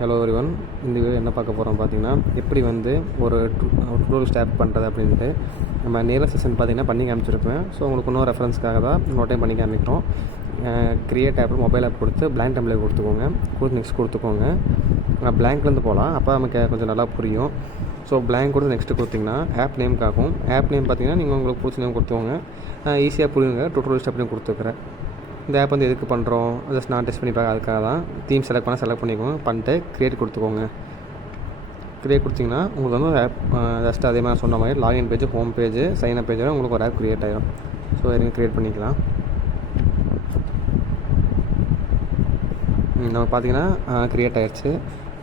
Hello everyone. இந்த video என்ன பார்க்க போகிறோம் பார்த்தீங்கன்னா, எப்படி வந்து ஒரு டுட்டோரியல் ஸ்டார்ட் பண்ணுறது அப்படின்ட்டு. நம்ம நேரில் செஷன் பார்த்தீங்கன்னா பண்ணி காமிச்சிருப்பேன். ஸோ உங்களுக்கு இன்னும் ரெஃபரன்ஸ்க்காக தான் இன்னொரு டைம் பண்ணி காமிக்கிறோம். க்ரியேட் ஆப் மொபைல் ஆப் கொடுத்து பிளாங்க் டெம்ப்ளேட் கொடுத்துக்கோங்க. நெக்ஸ்ட் கொடுத்துக்கோங்க. பிளாங்க்லேருந்து போகலாம், அப்போ நமக்கு கொஞ்சம் நல்லா புரியும். ஸோ பிளாங்க் கொடுத்து நெக்ஸ்ட்டு கொடுத்திங்கன்னா ஆப் நேம் காக்கும். ஆப் நேம் பார்த்தீங்கன்னா நீங்கள் உங்களுக்கு பிடிச்ச நேம் கொடுத்துக்கோங்க. ஈஸியாக புரியுங்க. டுட்டோரியல் ஸ்டெப்லையும் கொடுத்துருக்குறேன். இந்த ஆப் வந்து எதுக்கு பண்ணுறோம், ஜஸ்ட் நான் டெஸ்ட் பண்ணி பார்க்க அதுக்காக தான். தீம் செலக்ட் பண்ணிக்கோங்க. பண்ணிட்டு க்ரியேட் கொடுத்துக்கோங்க. க்ரியேட் கொடுத்திங்கன்னா உங்களுக்கு வந்து ஒரு ஆப் ஜஸ்ட் அதே மாதிரி சொன்ன மாதிரி login page, home page, sign up பேஜோட உங்களுக்கு ஒரு ஆப் க்ரியேட் ஆகிடும். ஸோ எதுவும் க்ரியேட் பண்ணிக்கலாம். நம்ம பார்த்தீங்கன்னா க்ரியேட் ஆகிடுச்சு.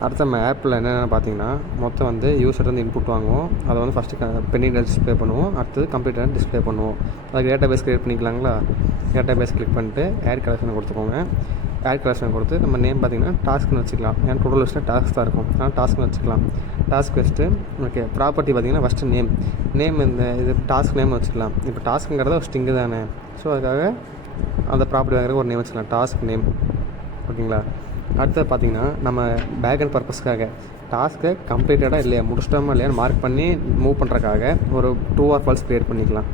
அடுத்து நம்ம ஆப்பில் என்னென்னு பார்த்தீங்கன்னா மொத்தம் வந்து யூசர் வந்து இன்புட் வாங்குவோம். அதை வந்து ஃபஸ்ட்டு பெண்டிங் டிஸ்ப்ளே பண்ணுவோம். அடுத்தது கம்ப்யூட்டர் டிஸ்ப்ளே பண்ணுவோம். அதுக்கு டேட்டா பேஸ் க்ரியேட் பண்ணிக்கலாங்களா. டேட்டா பேஸ் கிளிக் பண்ணிட்டு ஆட் கலெக்ஷனை கொடுத்துக்கோங்க. ஆட் கலெக்ஷன் கொடுத்து நம்ம நேம் பார்த்திங்கன்னா டாஸ்க்னு வச்சுக்கலாம். ஏன்னா டோட்டல் லிஸ்ட்டில் டாஸ்க் தான் இருக்கும், ஆனால் டாஸ்க்னு வச்சுக்கலாம். டாஸ்க் வச்சுட்டு ஓகே. ப்ராப்பர்ட்டி பார்த்திங்கன்னா ஃபஸ்ட்டு நேம் இது டாஸ்க் நேம்னு வச்சுக்கலாம். இப்போ டாஸ்க்குங்கிறத ஒரு ஸ்டிங்கு தானே. ஸோ அதுக்காக அந்த ப்ராப்பர்ட்டி வாங்குறதுக்கு ஒரு நேம் வச்சுக்கலாம், டாஸ்க் நேம். ஓகேங்களா. அடுத்தது பார்த்திங்கன்னா நம்ம பேக் அண்ட் பர்பஸ்க்காக டாஸ்க்கை கம்ப்ளீட்டடாக இல்லையா, முடிச்சிட்டோமா இல்லையான்னு மார்க் பண்ணி மூவ் பண்ணுறக்காக ஒரு ட்ரூ ஆர் ஃபால்ஸ் க்ரியேட் பண்ணிக்கலாம்.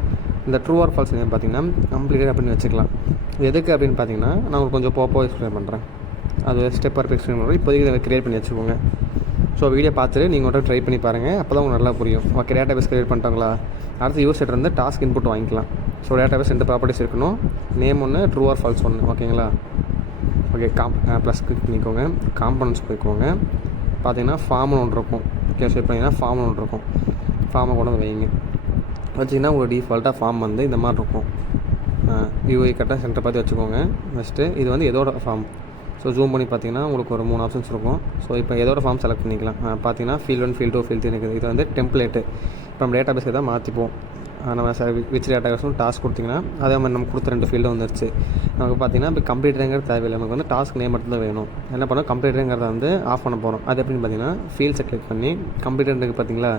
இந்த ட்ரூ ஆர் ஃபால்ஸ் நேம் பார்த்திங்கன்னா கம்ப்ளீட்டட் அப்படின்னு வச்சுக்கலாம். எதுக்கு அப்படின்னு பார்த்தீங்கன்னா நான் உங்களுக்கு கொஞ்சம் போப்போ எக்ஸ்பிளைன் பண்ணுறேன். அது ஸ்டெப் பர் எக்ஸ்பிளைன் பண்ணுறோம். இப்போதைக்கு இதை க்ரியேட் பண்ணி வச்சுக்கோங்க. ஸோ வீடியோ பார்த்துட்டு நீங்கள் மட்டும் ட்ரை பண்ணி பாருங்கள், அப்போ தான் உங்களுக்கு நல்லா புரியும். ஓகே, டேட்டா பேஸ் க்ரியேட் பண்ணிட்டாங்களா. அடுத்து யூசர் இருந்து டாஸ்க் இன்புட் வாங்கிக்கலாம். ஸோ டேட்டா பேஸ் 2 ப்ராப்பர்ட்டிஸ் இருக்கணும். நேம் ஒன்று, ட்ரூ ஆர் ஃபால்ஸ் ஒன்று. ஓகேங்களா. ஓகே, ப்ளஸ் கிளிக் பண்ணிக்கோங்க. காம்பனன்ட்ஸ் போய்க்கோங்க. பார்த்தீங்கன்னா ஃபார்ம்னு ஒன்று இருக்கும். ஓகே, ஷேப் பண்ணிங்கன்னா ஃபார்ம்னு ஒன்று இருக்கும். ஃபார்மை கொண்டு வந்து வைங்க. வச்சிங்கன்னா உங்களுக்கு டிஃபால்ட்டாக ஃபார்ம் வந்து இந்த மாதிரி இருக்கும். யூஐ கரெக்டாக சென்டர் பார்த்து வச்சுக்கோங்க. ஃபஸ்ட்டு இது வந்து எதோட ஃபார்ம். ஸோ ஜூம் பண்ணி பார்த்தீங்கன்னா உங்களுக்கு ஒரு 3 ஆப்ஷன்ஸ் இருக்கும். ஸோ இப்போ எதோட ஃபார்ம் செலக்ட் பண்ணிக்கலாம். பார்த்தீங்கன்னா ஃபீல்ட் 1, ஃபீல்ட் 2, ஃபீல்ட் 3 இருக்குது. இது வந்து டெம்ப்ளேட்டு. இப்போ நம்ம டேட்டா பேஸை தான் மாற்றிப்போம். நம்ம விச் டேட்டா பேஸும் டாஸ்க் கொடுத்திங்கன்னா அதே மாதிரி நம்ம கொடுத்த 2 ஃபீல்டும் வந்துருச்சு. நமக்கு பார்த்திங்கன்னா இப்போ கம்ப்யூட்டருங்கிறது தேவையில்லை, நமக்கு வந்து டாஸ்க் நேம் மட்டும் தான் வேணும். என்ன பண்ணோம், கம்ப்யூட்டருங்கிறத வந்து ஆஃப் பண்ண போகிறோம். அது எப்படின்னு பார்த்தீங்கன்னா ஃபீல்ட்ஸை கிளிக் பண்ணி கம்ப்யூட்டருக்கு பார்த்தீங்களா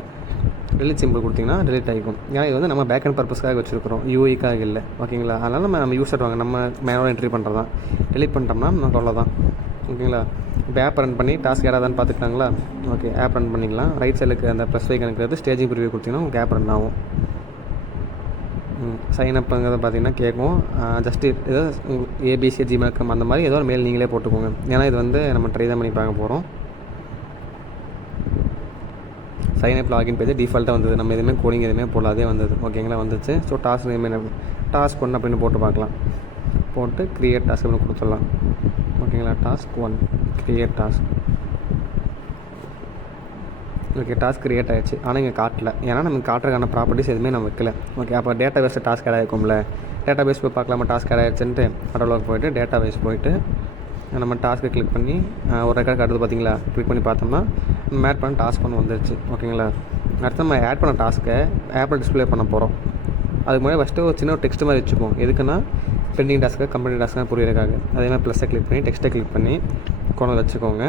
டெலிட் சிம்பிள் கொடுத்திங்கன்னா டெலிட் ஆகிக்கும். ஏன்னா இது வந்து நம்ம பேக் அண்ட் பர்பஸ்க்காக வச்சுருக்கிறோம், யூஐக்காக இல்லை. ஓகேங்களா. அதனால் நம்ம யூசர் வாங்க நம்ம மேனுவல் என்ட்ரி பண்ணுறது தான். டெலிட் பண்ணிட்டோம்னா நமக்கு அவ்வளோதான். ஓகேங்களா. இப்போ ஆப் ரன் பண்ணி டாஸ்க் யாராதான்னு பார்த்துக்கிட்டாங்களா. ஓகே, ஆப் ரன் பண்ணிக்கலாம். ரைட் சைடுக்கு அந்த ப்ளஸ் வைக்கணுங்கிறது ஸ்டேஜிங் ப்ரிவியூ கொடுத்திங்கன்னா உங்களுக்கு ஆப் ரன் ஆகும். சைன் அப்புங்கிறத பார்த்தீங்கன்னா கேட்கும். ஜஸ்ட்டு ஏதோ ஏபிசி ஜிமெயில் அந்த மாதிரி ஏதோ ஒரு மெயில் நீங்களே போட்டுக்கோங்க. ஏன்னா இது வந்து நம்ம ட்ரை தான் பண்ணி பார்க்க போகிறோம். சைன் அப் லாகின் பேஜ் டிஃபால்ட்டாக வந்தது. நம்ம எதுவுமே கோடிங் எதுவுமே போடாதே வந்தது. ஓகேங்களா, வந்துச்சு. ஸோ டாஸ்க் நேம் டாஸ்க் 1 அப்படின்னு போட்டு பார்க்கலாம். போட்டு க்ரியேட் டாஸ்க் அப்படின்னு கொடுத்துடலாம். ஓகேங்களா. Task 1 create task. Okay, task create ஆகிடுச்சு. ஆனால் இங்கே காட்டல, ஏன்னா நமக்கு காட்டுறதுக்கான ப்ராப்பர்ட்டிஸ் எதுவுமே நம்ம வைக்கல. ஓகே, அப்போ டேட்டா பேஸில் டாஸ்க் ஆட் ஆகிருக்கும்ல. டேட்டா பேஸ் போய் பார்க்கலாமா டாஸ்க் ஆட் ஆகிடுச்சுன்ட்டு. அடோலாக் போய்ட்டு டேட்டா பேஸ் போய்ட்டு நம்ம டாஸ்க்கை கிளிக் பண்ணி ஒரு ரெக்கார்ட் காட்டுது பார்த்தீங்களா. கிளிக் பண்ணி பார்த்தோம்னா நம்ம ஆட் பண்ண டாஸ்க் ஒன்று வந்துருச்சு. ஓகேங்களா. அடுத்து நம்ம ஆட் பண்ண டாஸ்க்கை ஆப்பில் டிஸ்பிளே பண்ண போகிறோம். அதுக்கு முன்னாடி ஃபஸ்ட்டு ஒரு சின்ன டெக்ஸ்ட் மாதிரி வச்சுப்போம். எதுக்குன்னா பெண்டிங் டாஸ்க்கு கம்ப்ளீட் டாஸ்க்காக புரியறதுக்காக. அதே மாதிரி ப்ளஸ்ஸை கிளிக் பண்ணி டெக்ஸ்ட்டை கிளிக் பண்ணி கொண்டு வச்சுக்கோங்க.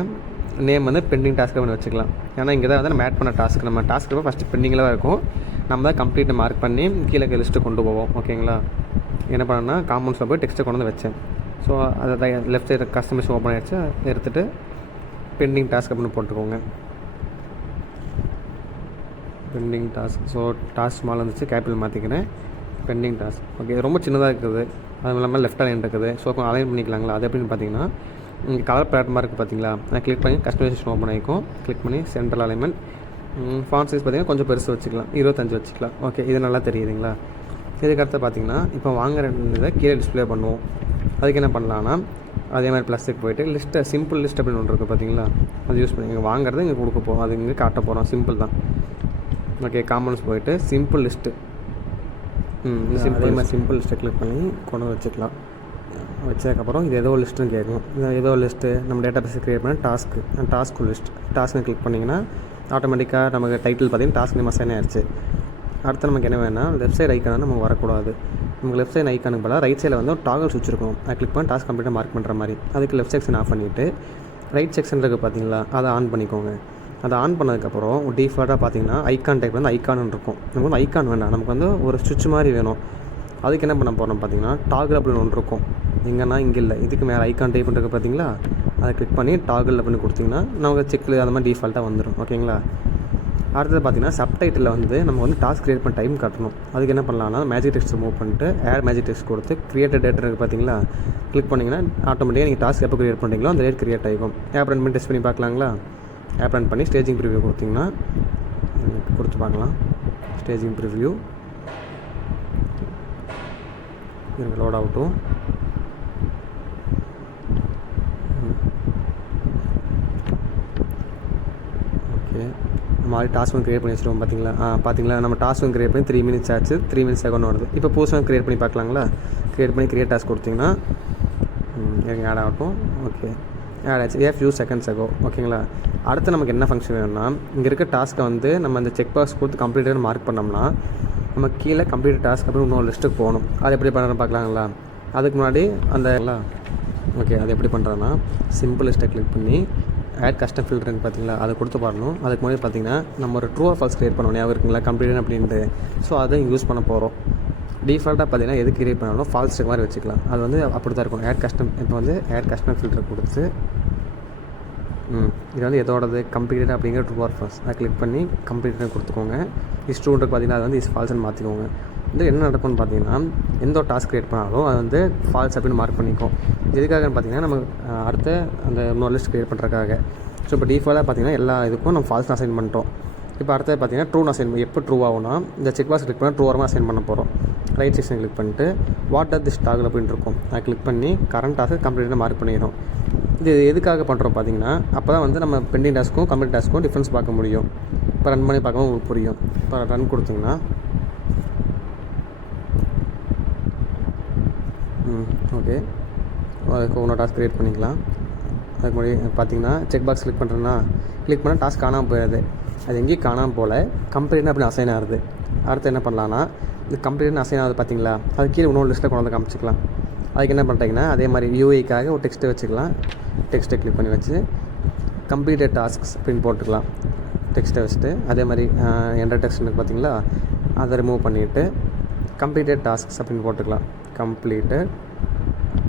நேம் வந்து பெண்டிங் டாஸ்க்கை பண்ணி வச்சுக்கலாம். ஏன்னா இங்கே தான் வந்து நம்ம ஆட் பண்ண டாஸ்க். நம்ம டாஸ்க்கு ஃபஸ்ட்டு பெண்டிங்கில் தான் இருக்கும். நம்ம தான் கம்ப்ளீட்டை மார்க் பண்ணி கீழே லிஸ்ட்டு கொண்டு போவோம். ஓகேங்களா. என்ன பண்ணேன்னா காம்பவுண்ட்ஸில் போய் டெக்ஸ்ட்டை கொண்டு வந்து வச்சேன். ஸோ அதை லெஃப்ட் சைடு கஸ்டமைஸ் ஓப்பன் ஆகிடுச்சு. எடுத்துகிட்டு பெண்டிங் டாஸ்க் அப்படின்னு போட்டுக்கோங்க. Pending task. So task small வந்துச்சு, கேபிட்டல் மாற்றிக்கிறேன். Pending task. ஓகே, ரொம்ப சின்னதாக இருக்குது. அதுவும் இல்லாமல் லெஃப்ட் அலைன் இருக்குது. ஸோ அலைன் பண்ணிக்கலாங்களா. அது எப்படின்னு பார்த்தீங்கன்னா இங்கே கலர் பிளாட்மாக இருக்குது பார்த்தீங்களா. நான் கிளிக் பண்ணி கஸ்டமைசேஷன் ஓப்பன் ஆகிக்கும். கிளிக் பண்ணி சென்ட்ரல் அலைன்மெண்ட். ஃபாண்ட் சைஸ் பார்த்தீங்கன்னா கொஞ்சம் பெருசு வச்சுக்கலாம், 25 வச்சுக்கலாம். ஓகே, இது நல்லா தெரியுதுங்களா. இதுக்கடுத்து பார்த்தீங்கன்னா இப்போ வாங்குற இதை கீழே டிஸ்பிளே பண்ணுவோம். அதுக்கு என்ன பண்ணலான்னா அதே மாதிரி ப்ளஸ்ஸுக்கு போய்ட்டு லிஸ்ட்டை சிம்பிள் லிஸ்ட் அப்படின்னு ஒன்று இருக்குது பார்த்தீங்களா. அது யூஸ் பண்ணி இங்கே வாங்குறது இங்கே கொடுக்க போகிறோம். அது இங்கே காட்ட போகிறோம். சிம்பிள் தான். ஓகே, காம்பனன்ட்ஸ் போய்ட்டு சிம்பிள் லிஸ்ட்டு. சிம்பிள் லிஸ்ட்டை கிளிக் பண்ணி கொண்டு வச்சுக்கலாம். வச்சதுக்கப்புறம் இது ஏதோ லிஸ்ட்டுன்னு கேட்கும். ஏதோ லிஸ்ட்டு நம்ம டேட்டா பேஸை க்ரியேட் பண்ண டாஸ்க் லிஸ்ட். டாஸ்க்கு கிளிக் பண்ணிங்கன்னா ஆட்டோமேட்டிக்காக நமக்கு டைட்டில் பார்த்தீங்கன்னா டாஸ்க் நேம் அசைன் ஆயிடுச்சு. அடுத்து நமக்கு என்ன வேணால் லெஃப்ட் சைடு ஐக்கான நம்ம வரக்கூடாது. நமக்கு லெஃப்ட் சைடு ஐக்கானுக்கு பதிலாக ரைட் சைடில் வந்து ஒரு டாகல் சுவிட்ச் இருக்கும். அதை கிளிக் பண்ணி டாஸ்க் கம்ப்ளீட்டாக மார்க் பண்ணுற மாதிரி. அதுக்கு லெஃப்ட் செக்ஷன் ஆஃப் பண்ணிவிட்டு ரைட் செக்ஷன் இருக்குது பார்த்தீங்களா, அதை ஆன் பண்ணிக்கோங்க. அதை ஆன் பண்ணதுக்கப்புறம் டிஃபால்ட்டாக பார்த்தீங்கன்னா ஐக்கான் டைப் வந்து ஐக்கான் இருக்கும். நமக்கு வந்து ஐக்கான் வேண்டாம், நமக்கு வந்து ஒரு சுவிட்ச் மாதிரி வேணும். அதுக்கு என்ன பண்ண போகிறோம் பார்த்தீங்கன்னா டாகல் அப்படின்னு ஒன்று இருக்கும். எங்கன்னா இங்கே இல்லை, இதுக்கு மேலே ஐக்கான் டைப் பண்ணுறது பார்த்தீங்களா, அதை கிளிக் பண்ணி டாகிளில் பண்ணி கொடுத்திங்கன்னா நமக்கு செக்கில் அந்த மாதிரி டிஃபால்ட்டாக வந்துடும். ஓகேங்களா? அடுத்தது பார்த்திங்கன்னா சப்டைட்டில் வந்து நம்ம வந்து டாஸ்க் க்ரியேட் பண்ண டைம் காட்டணும். அதுக்கு என்ன பண்ணலாம்னா மேஜிக் டெக்ஸ்ட் மூவ் பண்ணிட்டு ஆட் மேஜிக் டெக்ஸ்ட் கொடுத்து கிரியேட்டட் டேட் இருக்குது பார்த்தீங்களா, கிளிக் பண்ணிங்கன்னா ஆட்டோமேட்டிக்காக நீங்கள் டாஸ்க் எப்போ க்ரியேட் பண்ணுறீங்களோ அந்த டேட் க்ரியேட் ஆகிக்கும். ஆப் ரன் பண்ணி டெஸ்ட் பண்ணி பார்க்கலாங்களா? ஆப் ரன் பண்ணி ஸ்டேஜிங் ப்ரிவ்யூ கொடுத்திங்கன்னா கொடுத்து பார்க்கலாம். ஸ்டேஜிங் ப்ரிவ்யூ இவங்க லோட் ஆகட்டும். ஓகே, மாதிரி டாஸ்க் ஒன்று க்ரியேட் பண்ணி வச்சுருவோம் பார்த்தீங்களா? பார்த்தீங்களா, நம்ம டாஸ்க் ஒன்று க்ரியேட் பண்ணி 3 minutes ஆச்சு, 3 minutes செகண்ட் வருது. இப்போ புதுசாக க்ரியேட் பண்ணி பார்க்கலாங்களா? க்ரியேட் பண்ணி க்ரியேட் டாஸ்க் கொடுத்திங்கன்னா எனக்கு ஆட் ஆகட்டும். ஓகே, ஆட் ஆச்சு ஃபியூ செகண்ட்ஸ் ஆகும். ஓகேங்களா? அடுத்து நமக்கு என்ன ஃபங்க்ஷன் வேணும்னா, இங்கே இருக்க டாஸ்க்கை வந்து நம்ம அந்த செக் பாக்ஸ் கொடுத்து கம்ப்ளீட்டாக மார்க் பண்ணோம்னா நம்ம கீழே கம்ப்ளீட் டாஸ்க் அப்படின்னு இன்னொரு லிஸ்ட்டுக்கு போகணும். அது எப்படி பண்ணுறேன்னு பார்க்கலாங்களா? அதுக்கு முன்னாடி அந்த ஓகே, அது எப்படி பண்ணுறேன்னா சிம்பிள் லிஸ்ட்டை கிளிக் பண்ணி ஆட் கஸ்டம் ஃபில்டர்னு பார்த்தீங்களா, அதை கொடுத்து பாடணும். அதுக்கு முன்னாடி பார்த்தீங்கன்னா நம்ம ஒரு ட்ரூ ஆர் ஃபால்ஸ் க்ரியேட் பண்ணணும், ஞாபகம் இருக்குங்களா, கம்ப்ளீட் அப்படின்ட்டு. ஸோ அதை யூஸ் பண்ண போகிறோம். டிஃபால்ட்டாக பார்த்தீங்கன்னா எது க்ரியேட் பண்ணாலும் ஃபால்ஸ் மாதிரி வச்சுக்கலாம். அது வந்து அப்படி தான் இருக்கும். ஆட் கஸ்டம் இப்போ வந்து ஆட் கஸ்டம் ஃபில்டர் கொடுத்து இது வந்து எதோடது கம்ப்ளீட்டட் அப்படிங்கிற ட்ரூ ஆர் ஃபால்ஸ் அதை கிளிக் பண்ணி கம்ப்ளீட்டட் கொடுத்துக்கோங்க. ட்ரூன்றது பார்த்தீங்கன்னா அது வந்து ஃபால்ஸ்னு மாற்றிக்கோங்க. வந்து என்ன நடக்கும்னு பார்த்தீங்கன்னா எந்த ஒரு டாஸ்க் க்ரியேட் பண்ணாலும் அது வந்து ஃபால்ஸ் அப்படின்னு மார்க் பண்ணிக்கும். எதுக்காகன்னு பார்த்தீங்கன்னா நம்ம அடுத்த அந்த இன்னொரு லிஸ்ட் க்ரியேட் பண்ணுறதுக்காக. ஸோ இப்போ டிஃபால்ட்டாக பார்த்தீங்கன்னா எல்லா இதுக்கும் நம்ம ஃபால்ஸ் அசைன் பண்ணிட்டோம். இப்போ அடுத்தது பார்த்தீங்கன்னா ட்ரூ அசைன் எப்போ ட்ரூ ஆகும்னா இந்த செக் பாக்ஸ் கிளிக் பண்ணால் ட்ரூ ஆரமாக அசைன் பண்ண போகிறோம். ரைட் செக்ஷன் கிளிக் பண்ணிட்டு வாட் ஆர் திஸ் டாகில் அப்படின்னு இருக்கும், அதை கிளிக் பண்ணி கரண்ட் டாஸ்க்கு கம்ப்ளீட்டாக மார்க் பண்ணிடும். இது எதுக்காக பண்ணுறோம் பார்த்தீங்கன்னா அப்போ தான் வந்து நம்ம பெண்டிங் டாஸ்க்கும் கம்ப்ளீட் டாஸ்க்கும் டிஃப்ரென்ஸ் பார்க்க முடியும். இப்போ ரன் பண்ணி பார்க்கவும் உங்களுக்கு புரியும். இப்போ ரன் கொடுத்திங்கன்னா ஓகே, அதுக்கு ஒன்றா டாஸ்க் க்ரியேட் பண்ணிக்கலாம். அதுக்கு முன்னாடி பார்த்தீங்கன்னா செக் பாக்ஸ் கிளிக் பண்ணுறேன்னா கிளிக் பண்ணால் டாஸ்க் காணாமல் போயிடுது. அது எங்கேயும் காணாமல் போல் கம்ப்ளீட்னு அப்படி அசைன் ஆகுது. அடுத்து என்ன பண்ணலான்னா இந்த கம்ப்ளீட்னு அசைன் ஆகுது பார்த்தீங்களா, அது கீழே இன்னொரு லிஸ்ட்டில் கொண்டு வந்து காமிச்சிக்கலாம். அதுக்கு என்ன பண்ணுறீங்கன்னா அதே மாதிரி யூஐக்காக ஒரு டெக்ஸ்ட்டை வச்சுக்கலாம். டெக்ஸ்ட்டை கிளிக் பண்ணி வச்சு கம்ப்ளீட்டட் டாஸ்க்ஸ் அப்படின்னு போட்டுக்கலாம். டெக்ஸ்ட்டை வச்சுட்டு அதே மாதிரி என்டர் டெக்ஸ்ட்டுன்னு பார்த்தீங்களா, அதை ரிமூவ் பண்ணிவிட்டு கம்ப்ளீட்டட் டாஸ்க்ஸ் அப்படின்னு போட்டுக்கலாம். Completed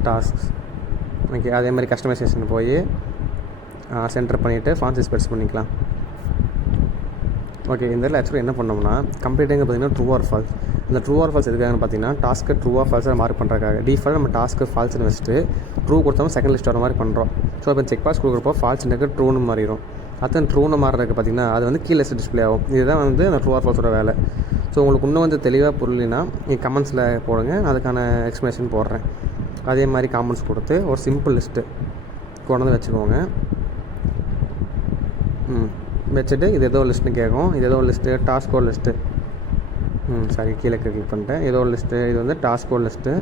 tasks. ஓகே, அதே மாதிரி கஸ்டமைசேஷன் போய் சென்டர் பண்ணிவிட்டு ஃபாண்ட் சைஸ் பெருசு பண்ணிக்கலாம். ஓகே, இந்த இதில் ஆக்சுவலாக என்ன பண்ணோம்னா கம்ப்ளீட்டாக பார்த்தீங்கன்னா ட்ரூ ஆர் ஃபால்ஸ். இந்த ட்ரூ ஆர் ஃபால்ஸ் எதுக்காகன்னு பார்த்தீங்கன்னா டாஸ்க்கு ட்ரூ ஆர் ஃபால்ஸாக மார்க் பண்ணுறதுக்காக. டிஃபால்ட் நம்ம டாஸ்க்கு ஃபால்ஸ்னு வச்சுட்டு ட்ரூ கொடுத்தோம் செகண்ட் லிஸ்ட் வர மாதிரி பண்ணுறோம். ஸோ இப்போ செக் பாக்ஸ் கொடுக்குறப்போ ஃபால்ஸ்னுக்கு ட்ரூன்னு மாறிடும். அத்தனை ட்ரூன்னு மாறுறதுக்கு பார்த்தீங்கன்னா அது வந்து கீழே டிஸ்பிளே ஆகும். இதுதான் வந்து அந்த ட்ரூ ஆர் ஃபால்ஸோட வேலை. ஸோ உங்களுக்கு இன்னும் வந்து தெளிவாக புரியலைன்னா நீங்கள் கமெண்ட்ஸில் போடுங்க, அதுக்கான எக்ஸ்ப்ளனேஷன் போடுறேன். அதே மாதிரி காமெண்ட்ஸ் கொடுத்து ஒரு சிம்பிள் லிஸ்ட்டு கொண்டு வந்து வச்சுக்கோங்க. வச்சுட்டு இது ஏதோ லிஸ்ட்டுன்னு கேட்கும். இது ஏதோ list task code list. Sorry, கீழே கிளிக் பண்ணிட்டேன். ஏதோ ஒரு லிஸ்ட்டு, இது வந்து டாஸ்க் கோட் லிஸ்ட்டு.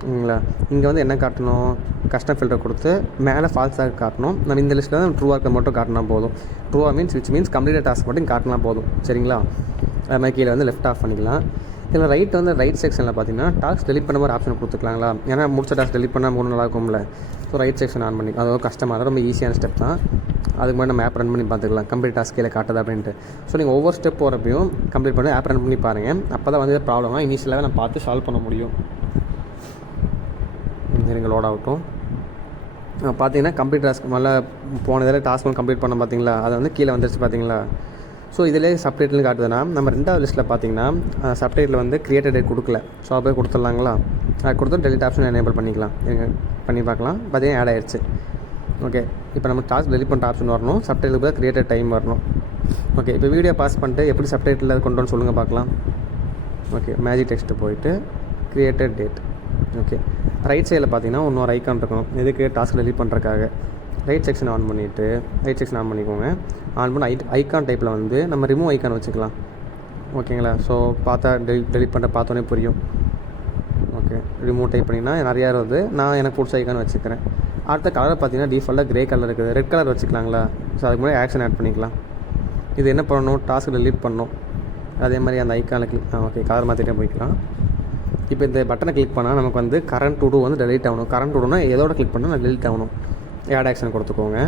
சரிங்களா? இங்கே வந்து என்ன காட்டணும், கஸ்டம் ஃபில்டர் கொடுத்து மேலே ஃபால்ஸாக காட்டணும். நம்ம இந்த லிஸ்ட்டில் தான் ட்ரூ ஆர்க்கு மட்டும் காட்டினா போதும். ட்ரூவாக விச் மீன்ஸ் கம்ப்ளீட்டட் டாஸ்க் மட்டும் காட்டினா போதும். சரிங்களா? அது மாதிரி கீழே வந்து லெஃப்ட் ஆஃப் பண்ணிக்கலாம். இதில் ரைட் செக்ஷனில் பார்த்தீங்கன்னா டாஸ்க் டெலிட் பண்ண மாதிரி ஆப்ஷன் கொடுத்துக்கலாங்களா? ஏன்னா முடிச்ச டாஸ்க் டெலிட் பண்ணால் 3 நாள் ஆகும்ல. ஸோ ரைட் செக்ஷன் ஆன் பண்ணி அது கஷ்டமாக தான், ரொம்ப ஈஸியான ஸ்டெப் தான். அதுக்கு முன்னாடி நம்ம ஆப் ரன் பண்ணி பார்த்துக்கலாம் கம்ப்ளீட் டாஸ்க் கீழே காட்டுது அப்படின்ட்டு. ஸோ நீங்கள் ஒவ்வொரு ஸ்டெப் போகிறப்பையும் கம்ப்ளீட் பண்ணி ஆப் ரன் பண்ணி பாருங்கள். அப்போ தான் வந்து ப்ராப்ளமாக இனிஷியலாக நான் பார்த்து சால்வ் பண்ண முடியும். நீங்கள் லோட் ஆகட்டும். பார்த்தீங்கன்னா கம்ப்ளீட் டாஸ்க் மேலே போன இதில் டாஸ்க் ஒன்று கம்ப்ளீட் பண்ண பார்த்தீங்களா, அதை வந்து கீழே வந்துருச்சு பார்த்தீங்களா. ஸோ இதிலே சப்டைட்டில் காட்டுதுன்னா நம்ம 2வது லிஸ்ட்டில் பார்த்தீங்கன்னா சப்டைட்டில் வந்து கிரியேட்டட் டேட் கொடுக்கல. ஸோ அதை போய் கொடுத்துடலாங்களா, அதை கொடுத்து டெலிட் ஆப்ஷன் எனேபிள் பண்ணிக்கலாம். பண்ணி பார்க்கலாம். பார்த்தீங்கன்னா ஆட் ஆயிடுச்சு. ஓகே, இப்போ நம்ம டாஸ்க் டெலிட் பண்ணுற ஆப்ஷன் வரணும், சப்டைட்டிலுக்கு தான் கிரியேட்டட் டைம் வரணும். ஓகே, இப்போ வீடியோ பாஸ் பண்ணிட்டு எப்படி சப்டைட்டில் கொண்டு வந்து சொல்லுங்கள் பார்க்கலாம். ஓகே, மேஜிக் டெக்ஸ்ட்டு போயிட்டு கிரியேட்டட் டேட். ஓகே, ரைட் சைடில் பார்த்தீங்கன்னா இன்னொரு ஐக்கான் இருக்கணும். எதுக்கு டாஸ்க் டெலிட் பண்ணுறதுக்காக. ரைட் செக்ஷன் ஆன் பண்ணிவிட்டு ரைட் செக்ஷன் ஆன் பண்ணிக்கோங்க. ஆன் பண்ண ஐக்கான் டைப்பில் வந்து நம்ம ரிமூவ் ஐக்கான் வச்சுக்கலாம். ஓகேங்களா? ஸோ பார்த்தா டெலிட் பண்ணுற பார்த்தோன்னே புரியும். ஓகே, ரிமூவ் டைப் பண்ணிங்கன்னா நிறையா வருது. நான் எனக்கு பிடிச்ச ஐக்கான் வச்சுக்கிறேன். அடுத்த கலர் பார்த்தீங்கன்னா டிஃபால்ட்டாக க்ரே கலர் இருக்குது. ரெட் கலர் வச்சுக்கலாங்களா? ஸோ அதுக்கு முன்னாடி ஆக்ஷன் ஆட் பண்ணிக்கலாம். இது என்ன பண்ணணும், டாஸ்க் டெலிட் பண்ணணும். அதே மாதிரி அந்த ஐக்கானில் கிளிக் ஓகே கலர் மாற்றிட்டே போய்க்கலாம். இப்போ இந்த பட்டனை கிளிக் பண்ணால் நமக்கு வந்து கரண்ட் டு டூ வந்து டெலிட் ஆகணும். கரண்ட் டு டூனா எதோட கிளிக் பண்ணால் நான் டெலிட் ஆகணும். ஆட் ஆக்ஷன் கொடுத்துக்கோங்க.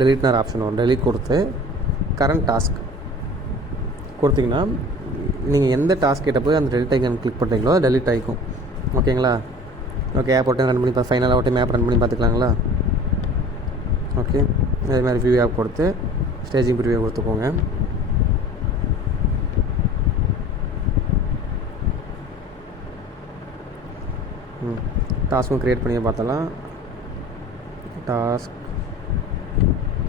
டெலிட்னர் ஆப்ஷன் வரும். டெலிட் கொடுத்து கரண்ட் டாஸ்க் கொடுத்திங்கன்னா நீங்கள் எந்த டாஸ்க் கிட்ட போய் அந்த டெலிட் ஐக்கான் கிளிக் பண்ணுறீங்களோ டெலிட் ஆகிக்கும். ஓகேங்களா? ஓகே, ஆப் போட்டு ரன் பண்ணி ஃபைனலாக ஒரு டைம் ஆப் ரன் பண்ணி பார்த்துக்கலாங்களா? ஓகே, அதே மாதிரி வியூ ஆப் கொடுத்து ஸ்டேஜிங் ப்ரிவியூ கொடுத்துக்கோங்க. டாஸ்க்கும் க்ரியேட் பண்ணி பார்த்தலாம். டாஸ்க்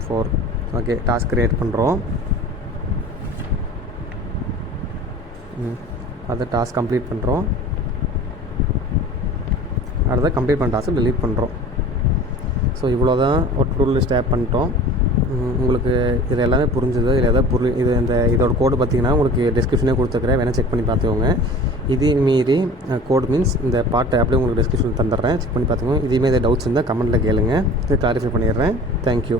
4. ஓகே, டாஸ்க் க்ரியேட் பண்ணுறோம். அதை டாஸ்க் கம்ப்ளீட் பண்ணுறோம். அடுத்த கம்ப்ளீட் பண்ண டாஸ்க்கு delete பண்ணுறோம். ஸோ இவ்வளோ தான் ஒரு டூ லிஸ்ட் ஆட் பண்ணிட்டோம். உங்களுக்கு இது எல்லாமே புரிஞ்சுது. இதில் எதாவது இதோட கோடு பார்த்தீங்கன்னா உங்களுக்கு டிஸ்கிரிப்ஷனே கொடுத்துருக்குறேன், வேணால் செக் பண்ணி பார்த்துக்கோங்க. இது மீறி கோட் மீன்ஸ் இந்த பாட்டை அப்படியே உங்களுக்கு டிஸ்கிரிப்ஷன் தந்துடுறேன், செக் பண்ணி பார்த்துக்கோங்க. இதேமாதிரி டவுட்ஸ் இருந்தால் கமெண்ட்டில் கேளுங்க, இது கிளாரிஃபை பண்ணிடுறேன். தேங்க்யூ.